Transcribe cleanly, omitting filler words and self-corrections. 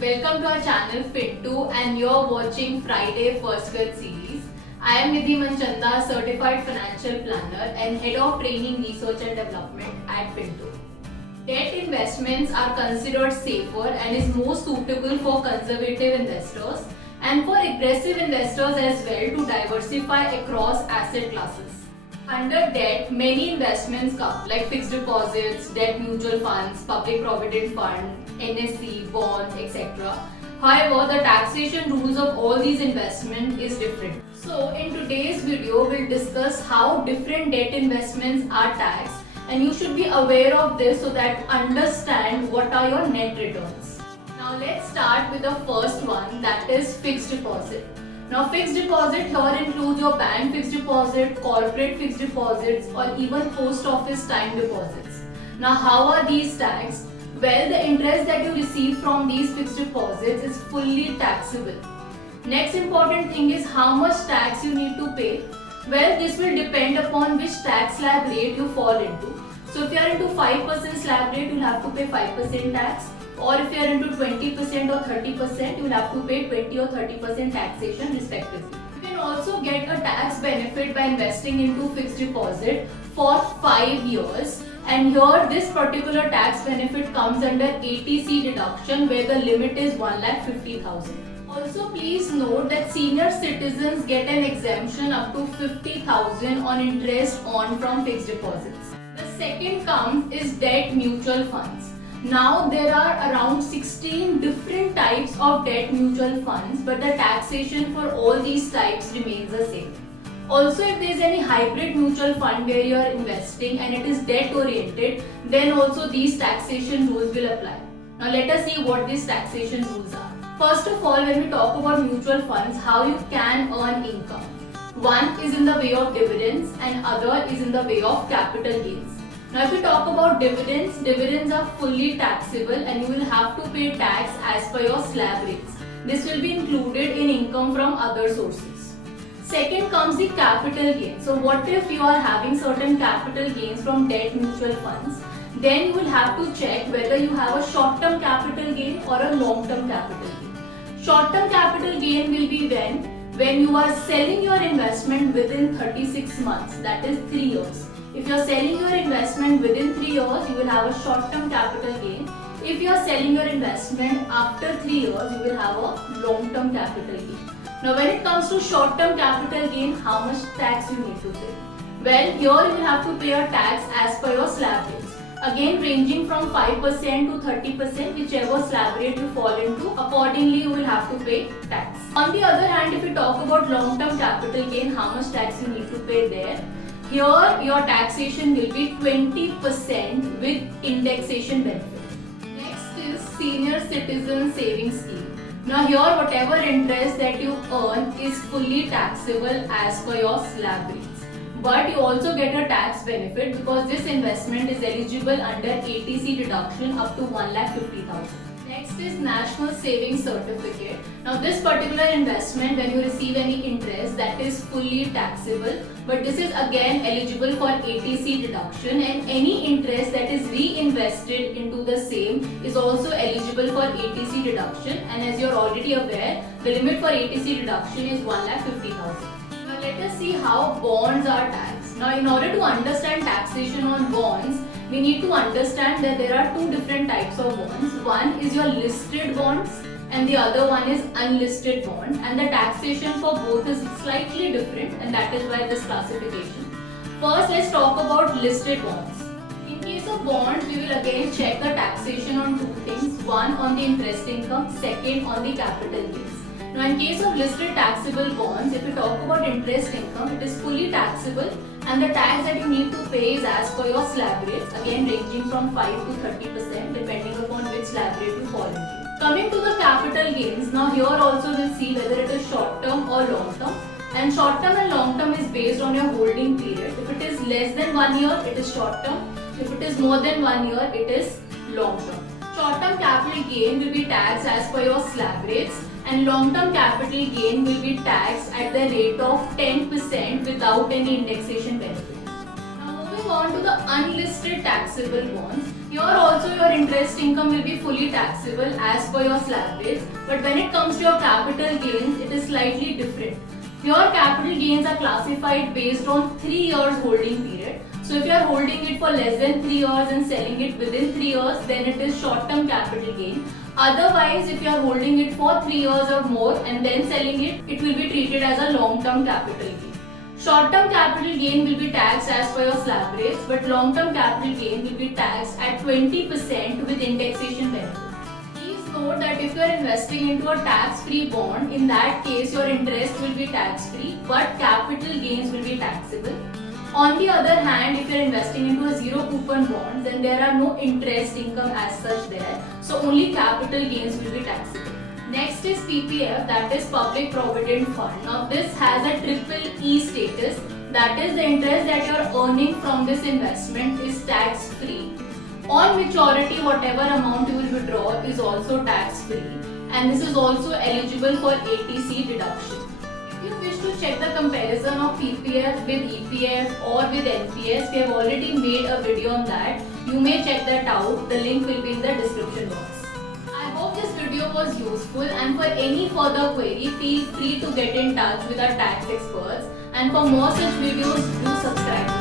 Welcome to our channel Fit2 and you're watching Friday First Cut series. I am Nidhi Manchanda, Certified Financial Planner and Head of Training Research and Development at Fit2. Debt investments are considered safer and is more suitable for conservative investors and for aggressive investors as well to diversify across asset classes. Under debt, many investments come like fixed deposits, debt mutual funds, public provident fund, NSC, bonds, etc. However, the taxation rules of all these investments is different. So, in today's video, we'll discuss how different debt investments are taxed and you should be aware of this so that you understand what are your net returns. Now, let's start with the first one, that is fixed deposit. Now, fixed deposit here includes your bank fixed deposit, corporate fixed deposits or even post office time deposits. Now, how are these taxed? Well, the interest that you receive from these fixed deposits is fully taxable. Next important thing is how much tax you need to pay. Well, this will depend upon which tax slab rate you fall into. So, if you are into 5% slab rate, you will have to pay 5% tax. Or if you are into 20% or 30%, you will have to pay 20 or 30% taxation respectively. You can also get a tax benefit by investing into fixed deposit for 5 years. And here this particular tax benefit comes under ATC deduction where the limit is 1,50,000. Also please note that senior citizens get an exemption up to 50,000 on interest earned from fixed deposits. The second comes is debt mutual funds. Now there are around 16 different types of debt mutual funds, but the taxation for all these types remains the same. Also, if there is any hybrid mutual fund where you are investing and it is debt oriented, then also these taxation rules will apply. Now let us see what these taxation rules are. First of all, when we talk about mutual funds, how you can earn income. One is in the way of dividends and other is in the way of capital gains. Now if we talk about dividends, dividends are fully taxable and you will have to pay tax as per your slab rates. This will be included in income from other sources. Second comes the capital gain. So what if you are having certain capital gains from debt mutual funds? Then you will have to check whether you have a short-term capital gain or a long-term capital gain. Short-term capital gain will be when you are selling your investment within 36 months, that is 3 years. If you are selling your investment within 3 years, you will have a short-term capital gain. If you are selling your investment after 3 years, you will have a long-term capital gain. Now, when it comes to short-term capital gain, how much tax you need to pay? Well, here you will have to pay a tax as per your slab rates. Again, ranging from 5% to 30%, whichever slab rate you fall into, accordingly you will have to pay tax. On the other hand, if we talk about long-term capital gain, how much tax you need to pay there? Here, your taxation will be 20% with indexation benefit. Next is Senior Citizen Savings Scheme. Now here, whatever interest that you earn is fully taxable as per your slab rates. But you also get a tax benefit because this investment is eligible under ATC deduction up to 1,50,000. Next is National Savings Certificate. Now this particular investment, when you receive any interest, that is fully taxable, but this is again eligible for ATC deduction and any interest that is reinvested into the same is also eligible for ATC deduction, and as you are already aware, the limit for ATC deduction is 1,50,000. Now let us see how bonds are taxed. Now in order to understand taxation on bonds, we need to understand that there are two different types of bonds. One is your listed bonds and the other one is unlisted bonds, and the taxation for both is slightly different, and that is why this classification. First, let's talk about listed bonds. In case of bonds, we will again check the taxation on two things. One on the interest income, second on the capital gains. Now in case of listed taxable bonds, if we talk about interest income, it is fully taxable and the tax that you need to pay is as per your slab rates, again ranging from 5 to 30% depending upon which slab rate you fall into. Coming to the capital gains, now here also we'll see whether it is short term or long term, and short term and long term is based on your holding period. If it is less than 1 year, it is short term. If it is more than 1 year, it is long term. Short term capital gain will be taxed as per your slab rates, and long-term capital gain will be taxed at the rate of 10% without any indexation benefit. Now moving on to the unlisted taxable bonds. Here also your interest income will be fully taxable as per your slab rates, but when it comes to your capital gains, it is slightly different. Your capital gains are classified based on 3 years holding period. So if you are holding it for less than 3 years and selling it within 3 years, then it is short-term capital gain. Otherwise, if you are holding it for 3 years or more and then selling it, it will be treated as a long-term capital gain. Short-term capital gain will be taxed as per your slab rates, but long-term capital gain will be taxed at 20% with indexation benefit. Please note that if you are investing into a tax-free bond, in that case your interest will be tax-free, but capital gains will be taxable. On the other hand, if you are investing into a zero coupon bond, then there are no interest income as such there, so only capital gains will be taxable. Next is PPF, that is Public Provident Fund. Now this has a triple E status, that is the interest that you are earning from this investment is tax free. On maturity, whatever amount you will withdraw is also tax free, and this is also eligible for ATC deduction. If you wish to check the comparison of PPF with EPF or with NPS, we have already made a video on that. You may check that out, the link will be in the description box. I hope this video was useful, and for any further query, feel free to get in touch with our tax experts, and for more such videos, do subscribe.